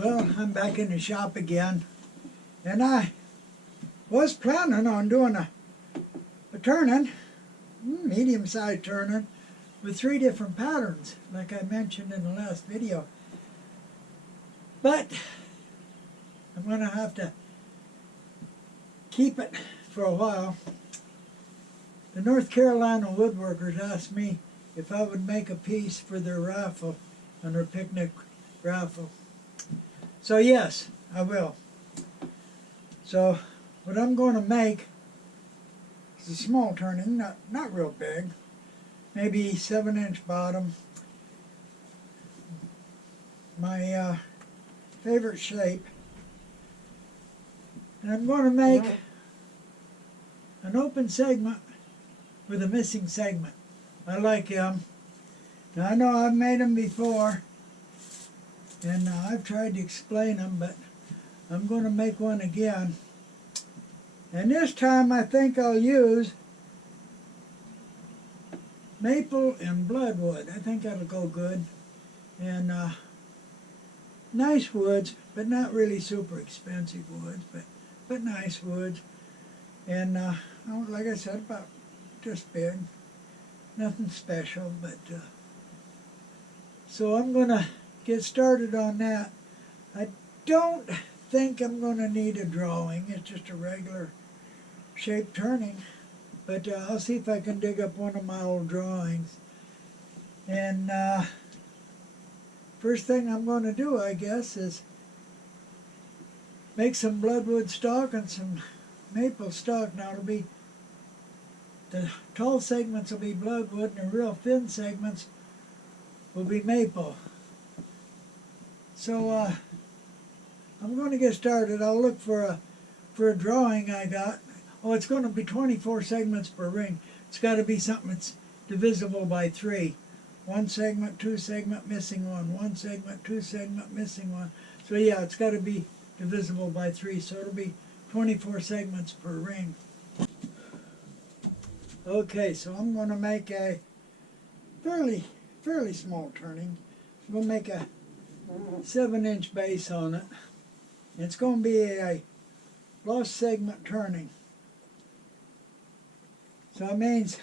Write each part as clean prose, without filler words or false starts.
Well, I'm back in the shop again, and I was planning on doing a turning, medium-sized turning, with 3 different patterns, like I mentioned in the last video. But I'm going to have to keep it for a while. The North Carolina woodworkers asked me if I would make a piece for their raffle, on their picnic raffle. So yes, I will. So what I'm going to make is a small turning, not real big, maybe 7-inch bottom. My favorite shape. And I'm going to make an open segment with a missing segment. I like them. Now I know I've made them before, and I've tried to explain them, but I'm going to make one again. And this time I think I'll use maple and bloodwood. I think that'll go good. And nice woods, but not really super expensive woods, but nice woods. And like I said, about just big. Nothing special, but so I'm going to get started on that. I don't think I'm going to need a drawing. It's just a regular shape turning, but I'll see if I can dig up one of my old drawings. And first thing I'm going to do, I guess, is make some bloodwood stock and some maple stock. Now it'll be, the tall segments will be bloodwood and the real thin segments will be maple. So I'm going to get started. I'll look for a drawing I got. Oh, it's going to be 24 segments per ring. It's got to be something that's divisible by 3. 1 segment, 2 segment, missing 1. 1 segment, 2 segment, missing 1. So yeah, it's got to be divisible by 3. So it'll be 24 segments per ring. Okay, so I'm going to make a fairly small turning. I'm going to make a 7-inch base on it. It's going to be a lost segment turning. So it means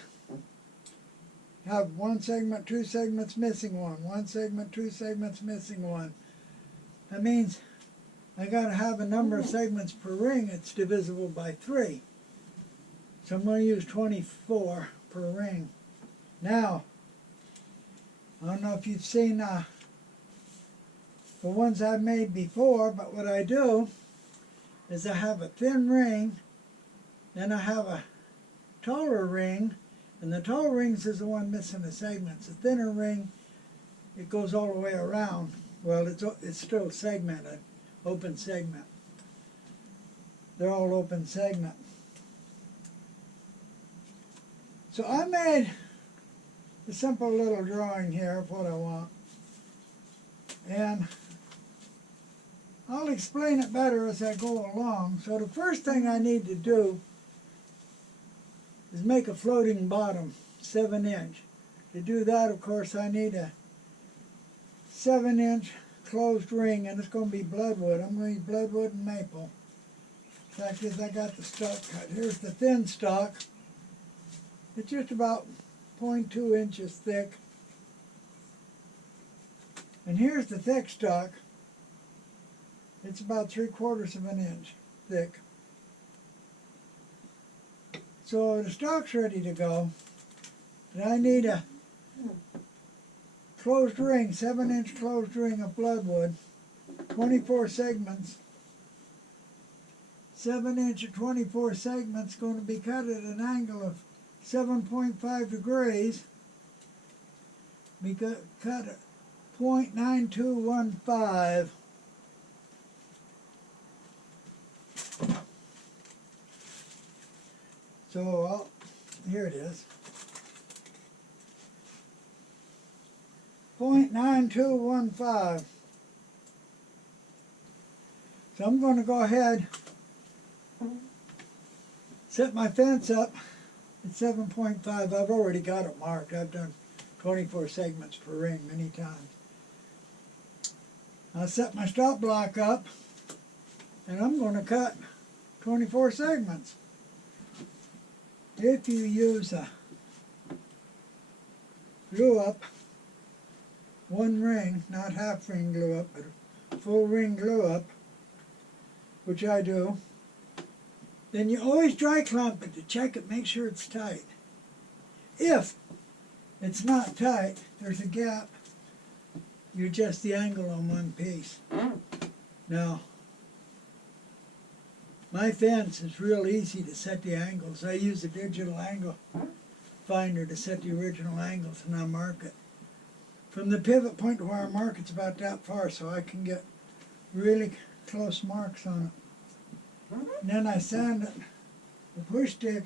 have 1 segment, 2 segments, missing 1. 1 segment, 2 segments, missing 1. That means I got to have a number of segments per ring that's divisible by 3. So I'm going to use 24 per ring. Now, I don't know if you've seen the ones I've made before, but what I do is I have a thin ring, then I have a taller ring, and the tall rings is the one missing the segments. The thinner ring, it goes all the way around. Well, it's still segmented, open segment. They're all open segment. So I made a simple little drawing here of what I want. And I'll explain it better as I go along. So the first thing I need to do is make a floating bottom, 7-inch. To do that, of course, I need a 7-inch closed ring, and it's going to be bloodwood. I'm going to use bloodwood and maple. The fact is, I got the stock cut. Here's the thin stock. It's just about 0.2 inches thick. And here's the thick stock. It's about 3/4 of an inch thick. So the stock's ready to go. And I need a closed ring, 7-inch closed ring of bloodwood, 24 segments. 7-inch of 24 segments going to be cut at an angle of 7.5 degrees. We cut at 0.9215. So here it is. 0.9215. So I'm going to go ahead, set my fence up at 7.5. I've already got it marked. I've done 24 segments per ring many times. I'll set my stop block up, and I'm going to cut 24 segments. If you use a glue up, one ring, not half ring glue up, but a full ring glue up, which I do, then you always dry clamp it to check it, make sure it's tight. If it's not tight, there's a gap, you adjust the angle on one piece. Now, my fence is real easy to set the angles. I use a digital angle finder to set the original angles, and I'll mark it. From the pivot point to where I mark, it's about that far, so I can get really close marks on it. And then I sand it with a push stick.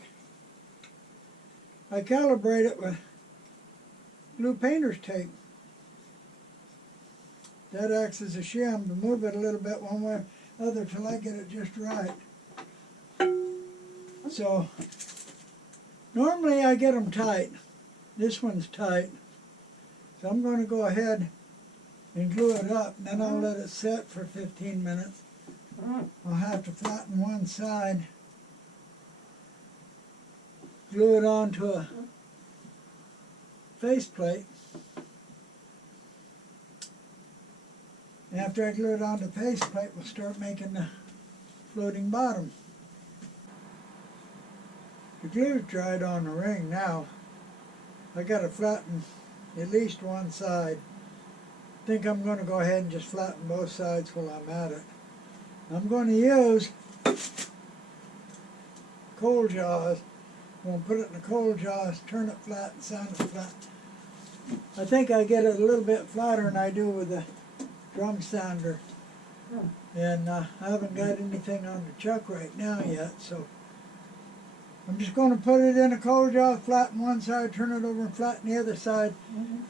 I calibrate it with blue painter's tape. That acts as a shim to move it a little bit one way or other till I get it just right. So, normally I get them tight. This one's tight. So I'm going to go ahead and glue it up. Then I'll let it set for 15 minutes. I'll have to flatten one side, glue it onto a faceplate. After I glue it onto the faceplate, we'll start making the floating bottom. The glue's dried on the ring now. I got to flatten at least one side. I think I'm going to go ahead and just flatten both sides while I'm at it. I'm going to use coal jaws. I'm going to put it in the coal jaws, turn it flat, and sand it flat. I think I get it a little bit flatter than I do with the drum sander. And I haven't got anything on the chuck right now yet, so I'm just going to put it in a coal jar, flatten one side, turn it over and flatten the other side.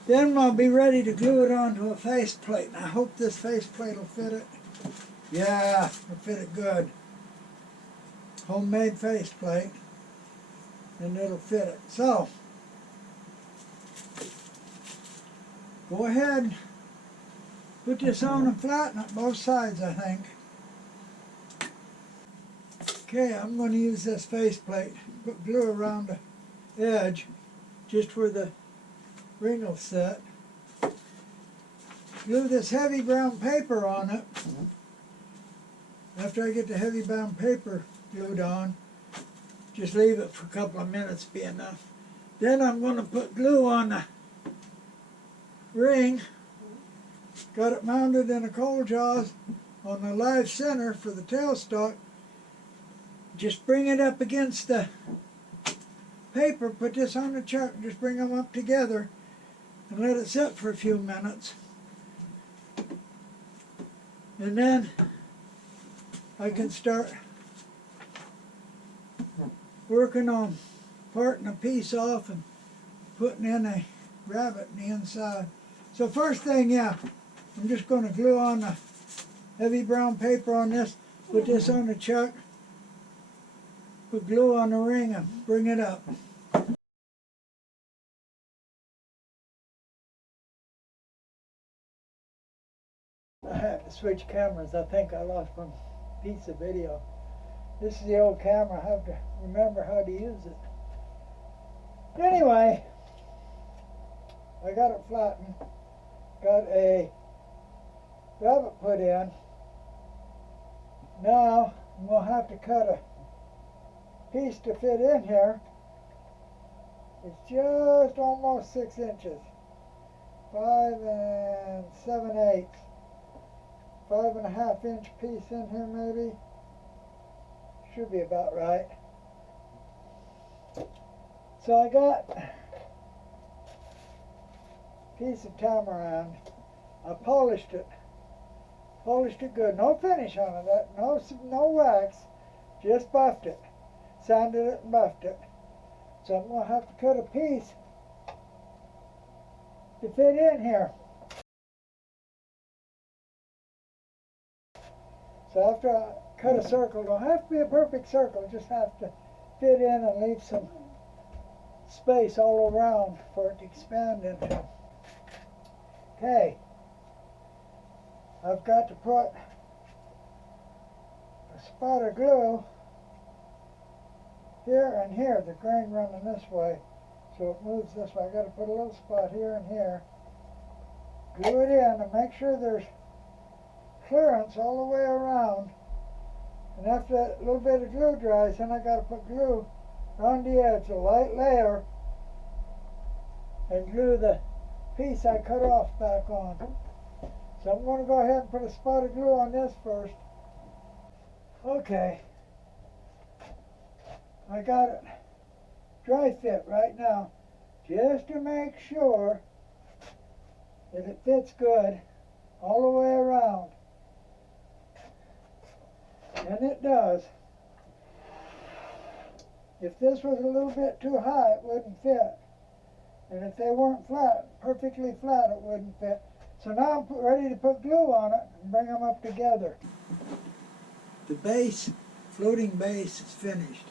Then I'll be ready to glue it onto a faceplate. I hope this faceplate will fit it. Yeah, it'll fit it good. Homemade faceplate, and it'll fit it. So, go ahead, put this on and flatten it both sides, I think. Okay, I'm going to use this faceplate, put glue around the edge, just where the ring will set. Glue this heavy brown paper on it. After I get the heavy brown paper glued on, just leave it for a couple of minutes, be enough. Then I'm going to put glue on the ring. Got it mounted in a coal jaws on the live center for the tailstock. Just bring it up against the paper, put this on the chuck, just bring them up together and let it sit for a few minutes. And then I can start working on parting a piece off and putting in a rabbit in the inside. So first thing, yeah, I'm just going to glue on the heavy brown paper on this, put this on the chuck, put glue on the ring and bring it up. I have to switch cameras. I think I lost one piece of video. This is the old camera. I have to remember how to use it. Anyway, I got it flattened. Got a rabbit put in. Now I'm going to have to cut a piece to fit in here. It's just almost 6 inches. 5 7/8. 5.5 inch piece in here maybe. Should be about right. So I got a piece of tamarind. I polished it. Polished it good. No finish on it. No wax. Just buffed it. Sanded it and buffed it. So I'm going to have to cut a piece to fit in here. So after I cut a circle, don't have to be a perfect circle, just have to fit in and leave some space all around for it to expand into. Okay. I've got to put a spot of glue here and here. The grain running this way, so it moves this way. I got to put a little spot here and here. Glue it in and make sure there's clearance all the way around. And after that little bit of glue dries, then I got to put glue on the edge, a light layer, and glue the piece I cut off back on. So I'm going to go ahead and put a spot of glue on this first. Okay, I got it dry fit right now, just to make sure that it fits good all the way around. And it does. If this was a little bit too high, it wouldn't fit. And if they weren't flat, perfectly flat, it wouldn't fit. So now I'm ready to put glue on it and bring them up together. The base, floating base, is finished.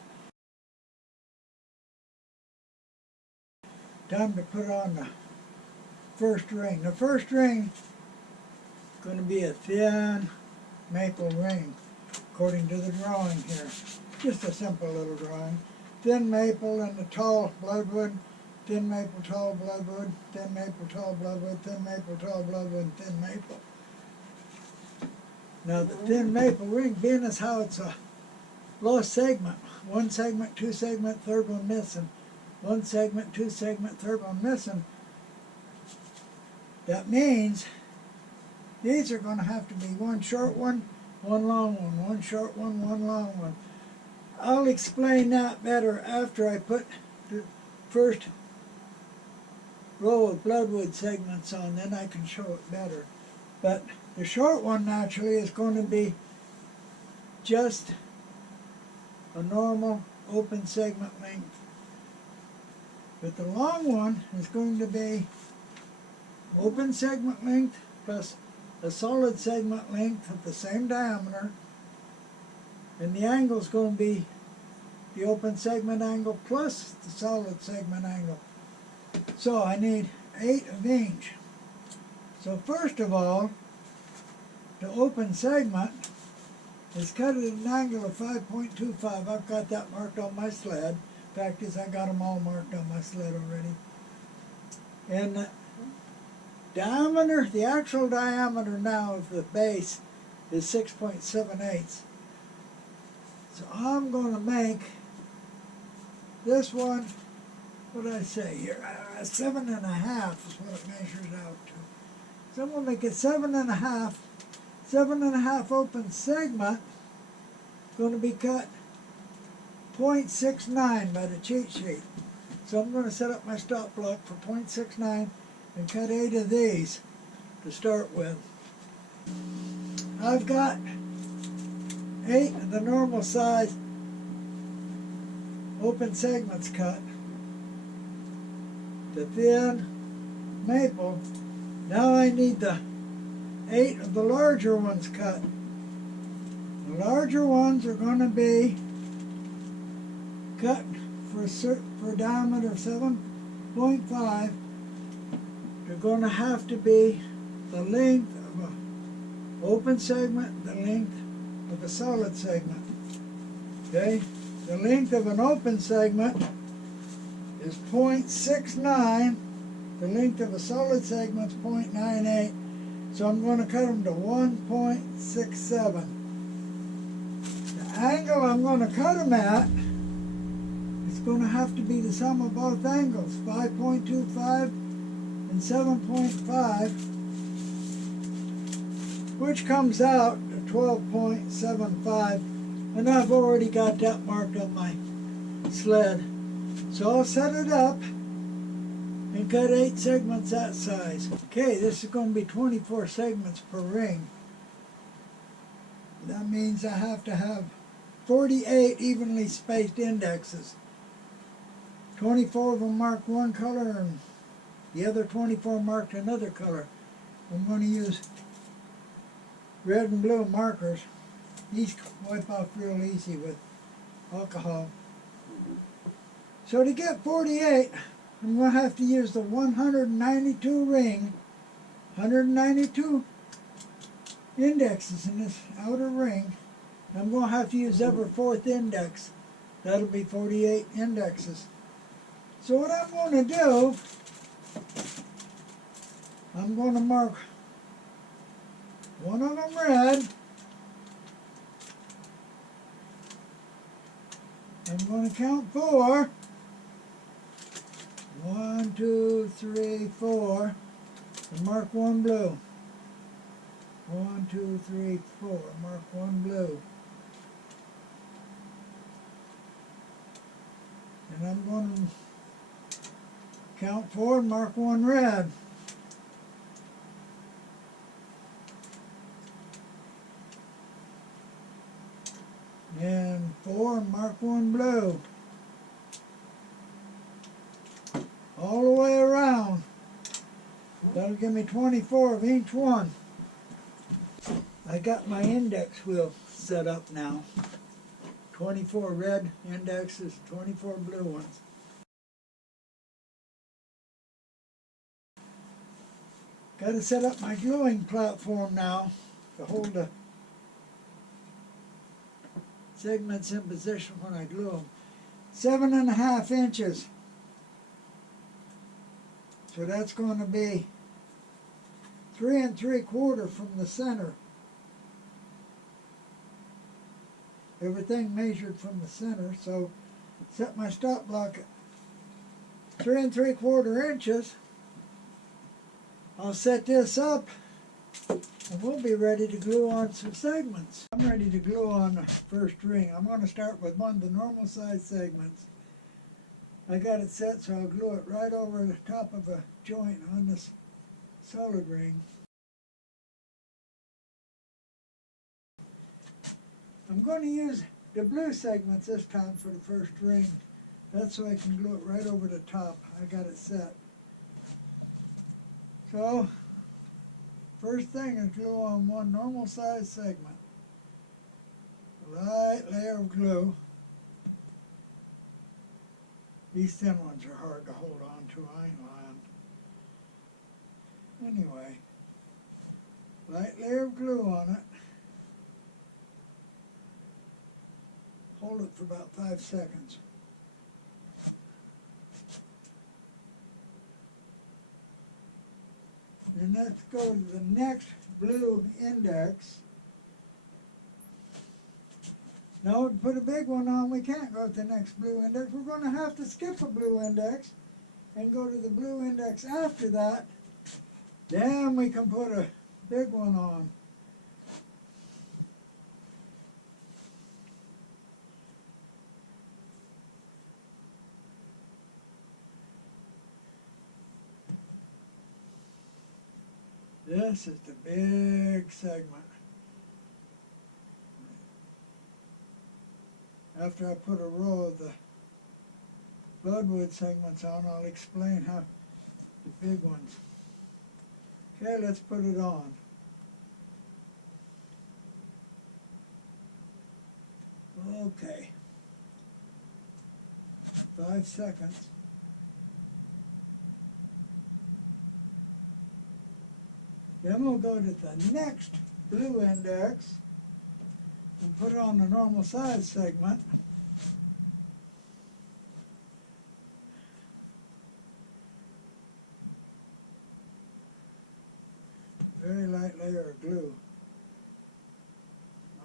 Time to put on the first ring. The first ring is going to be a thin maple ring, according to the drawing here. Just a simple little drawing. Thin maple and a tall bloodwood, thin maple, tall bloodwood, thin maple, tall bloodwood, thin maple, tall bloodwood, and thin maple. Now the thin maple ring, being as how it's a lost segment, one segment, two segment, third one missing, one segment, two segment, third one missing, that means these are going to have to be one short one, one long one, one short one, one long one. I'll explain that better after I put the first row of bloodwood segments on, then I can show it better. But the short one naturally is going to be just a normal open segment length. But the long one is going to be open segment length plus a solid segment length of the same diameter, and the angle is going to be the open segment angle plus the solid segment angle. So I need 1/8 of each. So first of all, the open segment is cut at an angle of 5.25. I've got that marked on my sled. Fact is, I got them all marked on my sled already. And the diameter, the actual diameter now of the base is 6.78. So I'm going to make this one, what did I say here? 7.5 is what it measures out to. So I'm going to make it 7.5. 7.5 open segment, going to be cut 0.69 by the cheat sheet. So I'm going to set up my stop block for 0.69 and cut 8 of these to start with. I've got 8 of the normal size open segments cut. The thin maple. Now I need the 8 of the larger ones cut. The larger ones are going to be cut for a diameter of 7.5. They're going to have to be the length of an open segment, the length of a solid segment. Okay? The length of an open segment is 0.69. The length of a solid segment is 0.98. So I'm going to cut them to 1.67. The angle I'm going to cut them at is going to have to be the sum of both angles, 5.25 and 7.5, which comes out to 12.75. And I've already got that marked on my sled. So I'll set it up and cut 8 segments that size. Okay, this is going to be 24 segments per ring. That means I have to have 48 evenly spaced indexes. 24 of them marked one color and the other 24 marked another color. I'm going to use red and blue markers. These wipe off real easy with alcohol. So to get 48, I'm going to have to use the 192 ring, 192 indexes in this outer ring. I'm going to have to use every fourth index. That'll be 48 indexes. So what I'm going to do, I'm going to mark one of them red. I'm going to count 4. 1, 2, 3, 4. And mark one blue. 1, 2, 3, 4. Mark one blue. And I'm going to count 4 and mark one red. And 4 and mark one blue. All the way around. That'll give me 24 of each one. I got my index wheel set up now. 24 red indexes, 24 blue ones. Got to set up my gluing platform now to hold the segments in position when I glue them. 7.5 inches. So that's going to be 3 3/4 from the center. Everything measured from the center, so set my stop block at 3 3/4 inches. I'll set this up and we'll be ready to glue on some segments. I'm ready to glue on the first ring. I'm going to start with one of the normal size segments. I got it set so I'll glue it right over the top of a joint on this solid ring. I'm going to use the blue segments this time for the first ring. That's so I can glue it right over the top. I got it set. So, first thing is glue on one normal size segment. Light layer of glue. These thin ones are hard to hold on to, I ain't lying. Anyway, light layer of glue on it. Hold it for about 5 seconds. And let's go to the next blue index. No, to put a big one on, we can't go to the next blue index. We're going to have to skip a blue index and go to the blue index after that. Then we can put a big one on. This is the big segment. After I put a row of the bloodwood segments on, I'll explain how the big ones. Okay, let's put it on. Okay. 5 seconds. Then we'll go to the next blue index and put it on the normal size segment. Very light layer of glue.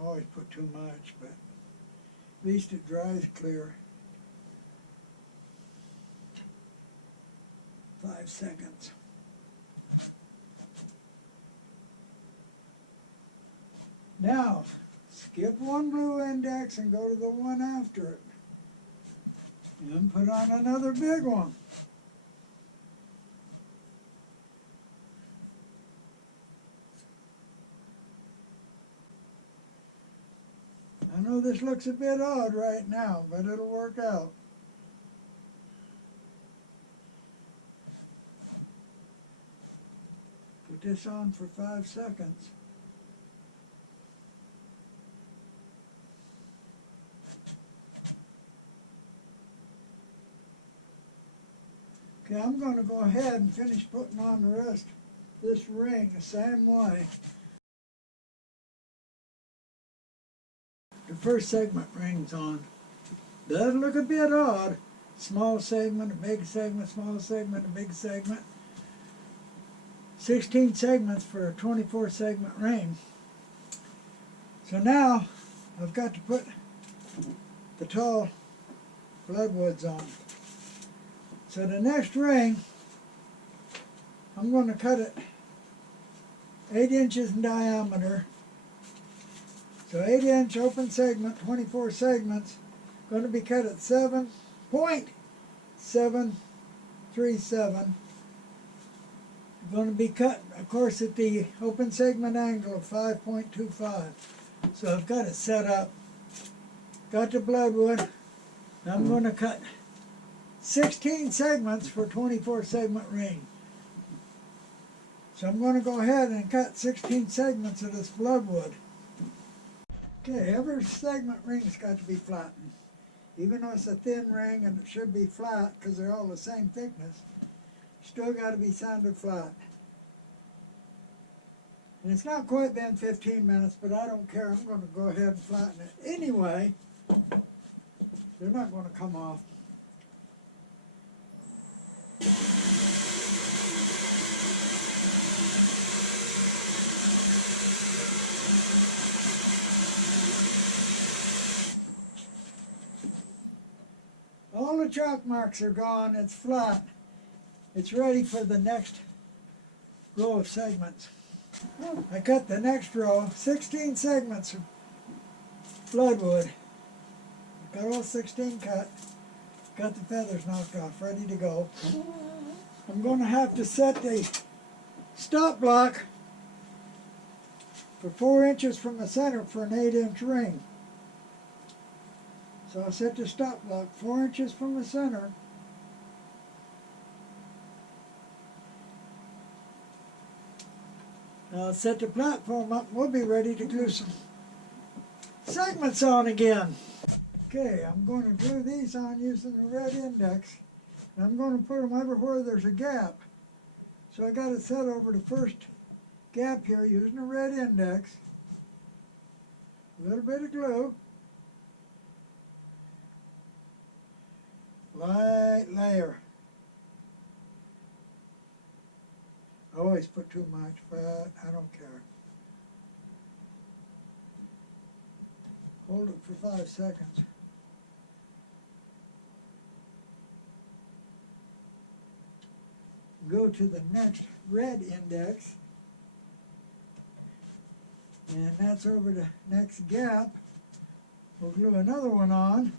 I always put too much, but at least it dries clear. 5 seconds. Now, skip one blue index and go to the one after it. Then put on another big one. I know this looks a bit odd right now, but it'll work out. Put this on for 5 seconds. Okay, I'm going to go ahead and finish putting on the rest of this ring the same way. first segment rings on. Does look a bit odd. Small segment, a big segment, small segment, a big segment. 16 segments for a 24 segment ring. So now I've got to put the tall bloodwoods on. So the next ring, I'm going to cut it 8 inches in diameter. So 8-inch open segment, 24 segments, going to be cut at 7.737. Going to be cut, of course, at the open segment angle of 5.25. So I've got it set up. Got the bloodwood. Now I'm going to cut 16 segments for a 24 segment ring. So I'm going to go ahead and cut 16 segments of this bloodwood. Okay, every segment ring's got to be flattened. Even though it's a thin ring and it should be flat because they're all the same thickness, still got to be sanded flat. And it's not quite been 15 minutes, but I don't care. I'm going to go ahead and flatten it anyway. They're not going to come off. All the chalk marks are gone. It's flat. It's ready for the next row of segments. I cut the next row, 16 segments of bloodwood. Got all 16 cut. Got the feathers knocked off, ready to go. I'm going to have to set the stop block for 4 inches from the center for an 8-inch ring. So I'll set the stop block 4 inches from the center. Now I'll set the platform up. We'll be ready to glue some segments on again. Okay, I'm going to glue these on using the red index. And I'm going to put them everywhere there's a gap. So I got it set over the first gap here using the red index. A little bit of glue. Light layer. Always put too much, but I don't care. Hold it for 5 seconds. Go to the next red index, and that's over the next gap. We'll glue another one on.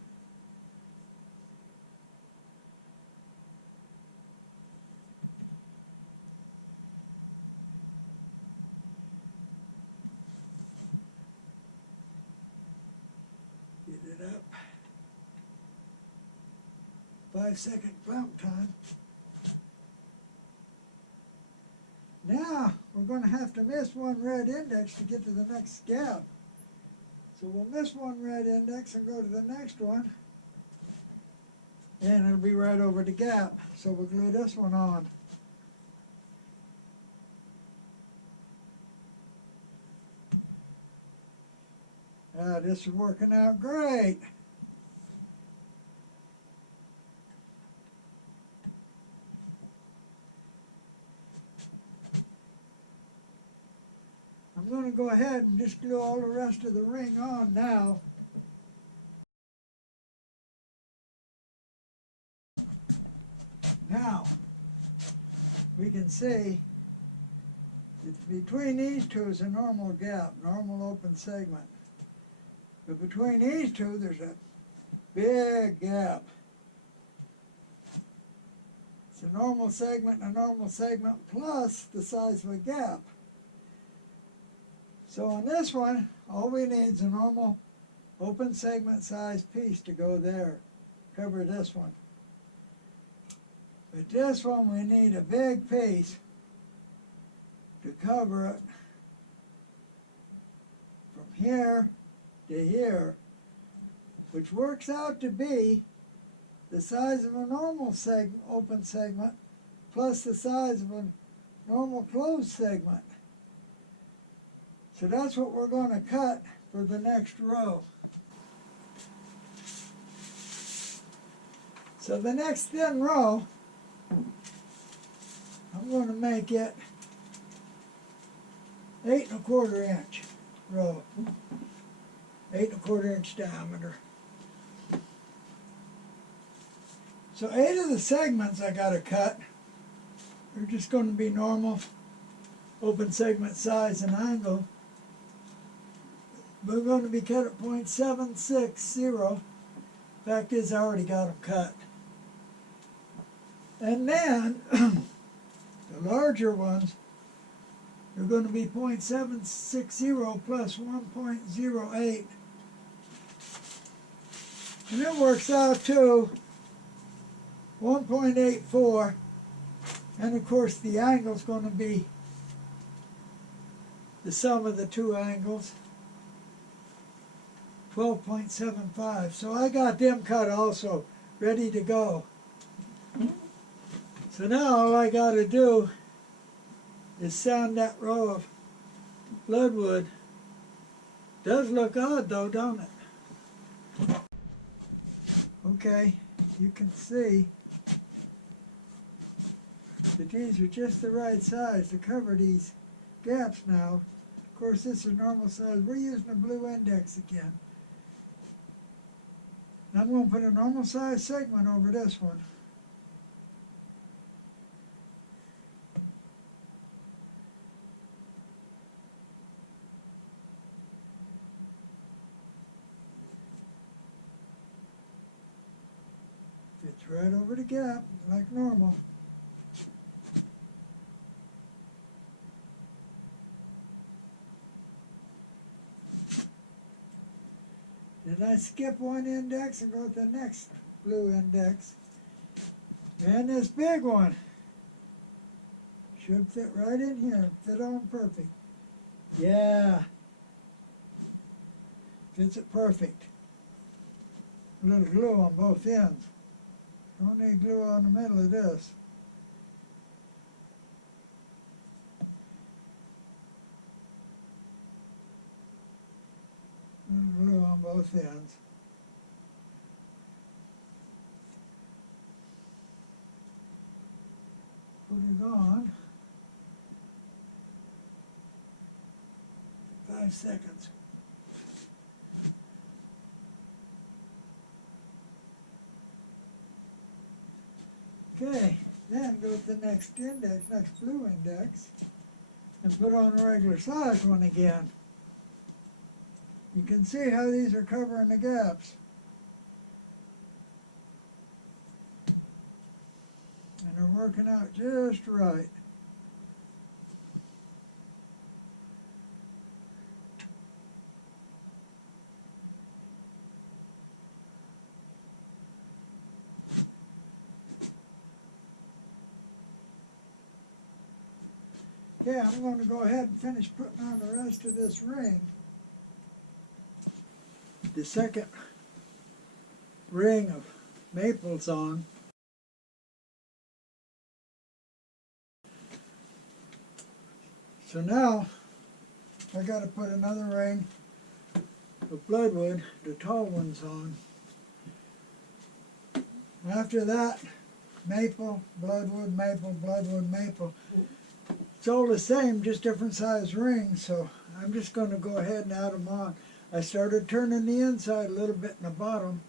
Get it up. 5-second clamp time. Now, we're going to have to miss one red index to get to the next gap. So we'll miss one red index and go to the next one. And it'll be right over the gap. So we'll glue this one on. This is working out great. I'm going to go ahead and just glue all the rest of the ring on now. Now, we can see it's between these two is a normal gap, normal open segment. But between these two, there's a big gap. It's a normal segment plus the size of a gap. So on this one, all we need is a normal open segment size piece to go there, cover this one. But this one we need a big piece to cover it from here to here, which works out to be the size of a normal open segment plus the size of a normal closed segment. So that's what we're going to cut for the next row. So the next thin row, I'm going to make it 8 1/4 inch row, 8 1/4 inch diameter. So 8 of the segments I got to cut. They're just going to be normal open segment size and angle. We're going to be cut at 0.760. Fact is, I already got them cut. And then the larger ones are going to be 0.760 plus 1.08. And it works out to 1.84. And of course the angle is going to be the sum of the two angles, 12.75. So I got them cut also, ready to go. So now all I got to do is sand that row of bloodwood. Does look odd though, don't it? Okay, you can see that these are just the right size to cover these gaps now. Of course, this is normal size. We're using a blue index again. And I'm going to put a normal size segment over this one. It's right over the gap, like normal. Then I skip one index and go to the next blue index. And this big one should fit right in here, fit on perfect. Yeah, fits it perfect. A little glue on both ends. Don't need glue on the middle of this. Little glue on both ends. Put it on. 5 seconds. Okay, then go to the next index, next blue index, and put on a regular size one again. You can see how these are covering the gaps. And they're working out just right. Okay, I'm going to go ahead and finish putting on the rest of this ring. The second ring of maples on. So now I got to put another ring of bloodwood, the tall ones, on. After that, maple, bloodwood, maple, bloodwood, maple. It's all the same, just different size rings, so I'm just going to go ahead and add them on. I started turning the inside a little bit in the bottom.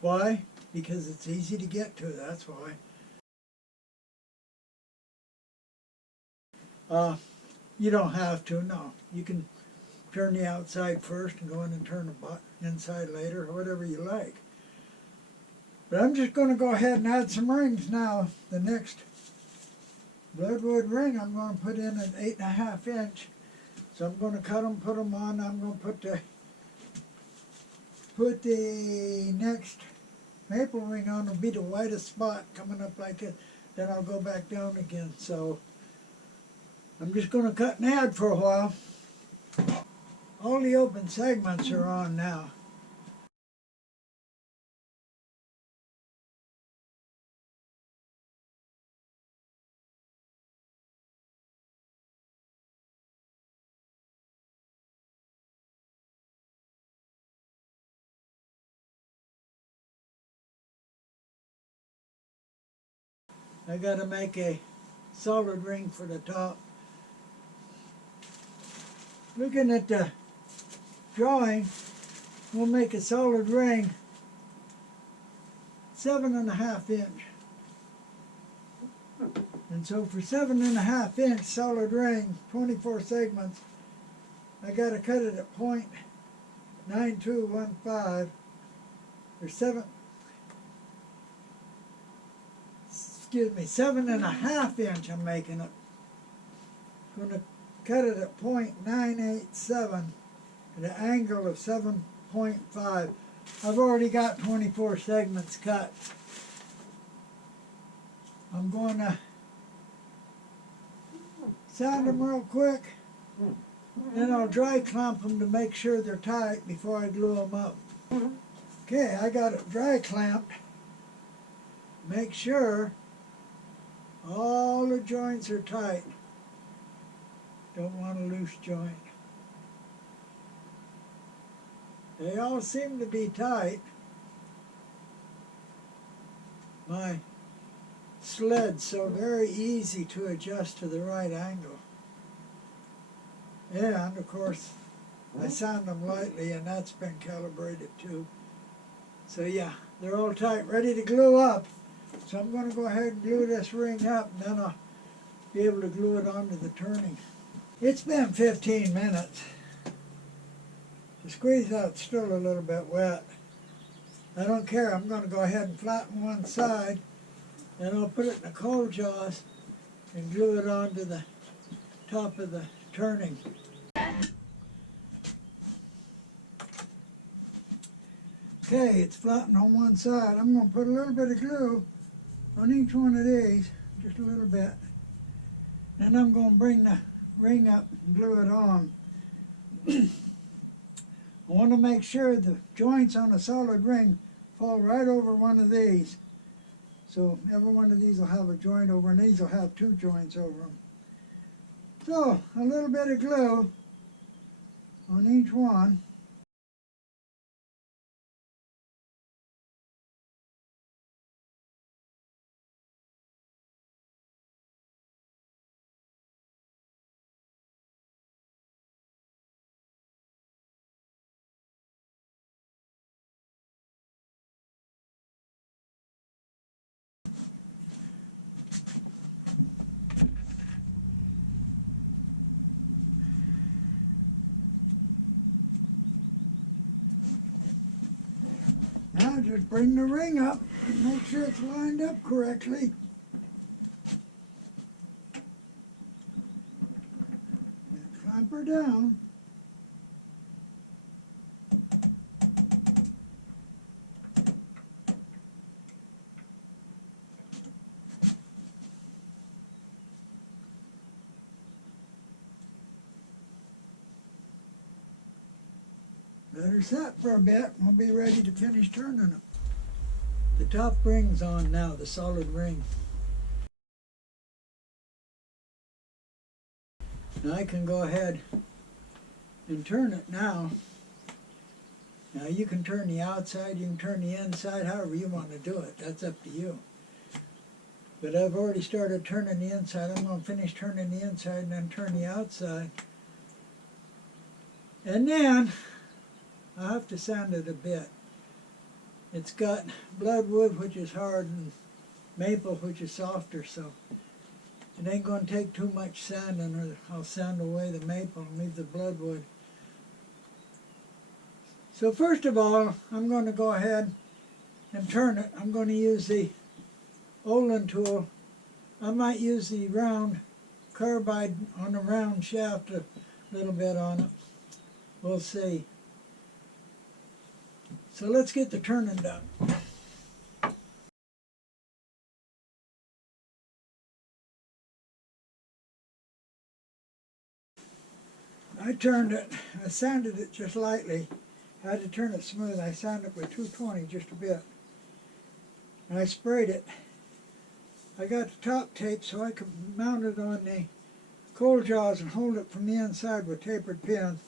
Why? Because it's easy to get to, that's why. You don't have to, no. You can turn the outside first and go in and turn the inside later, or whatever you like. But I'm just going to go ahead and add some rings now. The next bloodwood ring I'm going to put in an 8 1/2 inch. So I'm going to cut them, put them on. I'm going to put the next maple ring on. Will be the whitest spot coming up like it. Then I'll go back down again. So I'm just going to cut and add for a while. All the open segments are on now. I got to make a solid ring for the top. Looking at the drawing, we'll make a solid ring 7.5 inch. And so for 7.5 inch solid ring, 24 segments, I got to cut it at .9215 or 7.5 inch. I'm making it. I'm going to cut it at .987 at an angle of 7.5. I've already got 24 segments cut. I'm going to sand them real quick, then I'll dry clamp them to make sure they're tight before I glue them up. Okay, I got it dry clamped. Make sure all the joints are tight. Don't want a loose joint. They all seem to be tight. My sled's so very easy to adjust to the right angle. And of course, I sand them lightly, and that's been calibrated too. So yeah, they're all tight, ready to glue up. So I'm going to go ahead and glue this ring up, and then I'll be able to glue it onto the turning. It's been 15 minutes. The squeeze out's still a little bit wet. I don't care, I'm going to go ahead and flatten one side, and I'll put it in the cold jaws and glue it onto the top of the turning. Okay, it's flattened on one side. I'm going to put a little bit of glue on each one of these, just a little bit. Then I'm going to bring the ring up and glue it on. I want to make sure the joints on a solid ring fall right over one of these. So every one of these will have a joint over, and these will have two joints over them. So a little bit of glue on each one. Now just bring the ring up, make sure it's lined up correctly. Clamp her down. Let her set for a bit, and we'll be ready to finish turning them. The top ring's on now, the solid ring. Now I can go ahead and turn it now. Now you can turn the outside, you can turn the inside, however you want to do it. That's up to you. But I've already started turning the inside. I'm going to finish turning the inside and then turn the outside. And then I have to sand it a bit. It's got bloodwood, which is hard, and maple, which is softer, so it ain't going to take too much sanding, or I'll sand away the maple and leave the bloodwood. So first of all, I'm going to go ahead and turn it. I'm going to use the Olin tool. I might use the round carbide on the round shaft a little bit on it. We'll see. So let's get the turning done. I turned it, I sanded it just lightly. I had to turn it smooth. I sanded it with 220 just a bit. And I sprayed it. I got the top tape so I could mount it on the cold jaws and hold it from the inside with tapered pins.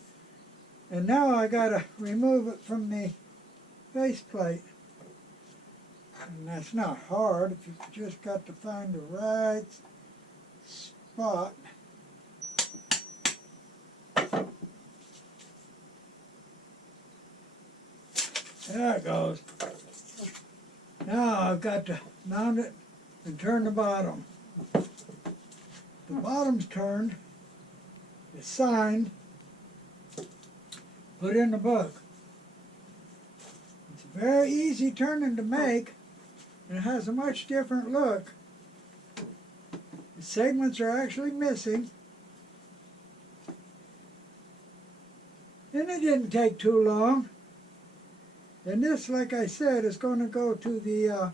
And now I got to remove it from the faceplate. And that's not hard if you just got to find the right spot. There it goes. Now I've got to mount it and turn the bottom. The bottom's turned, it's signed, put in the book. It's very easy turning to make, and it has a much different look. The segments are actually missing. And it didn't take too long. And this, like I said, is going to go to the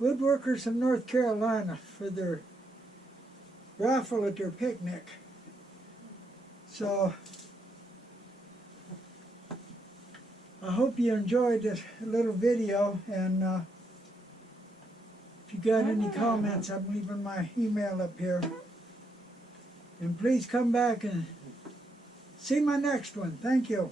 woodworkers of North Carolina for their raffle at their picnic. So I hope you enjoyed this little video, and if you got any comments, I'm leaving my email up here. And please come back and see my next one. Thank you.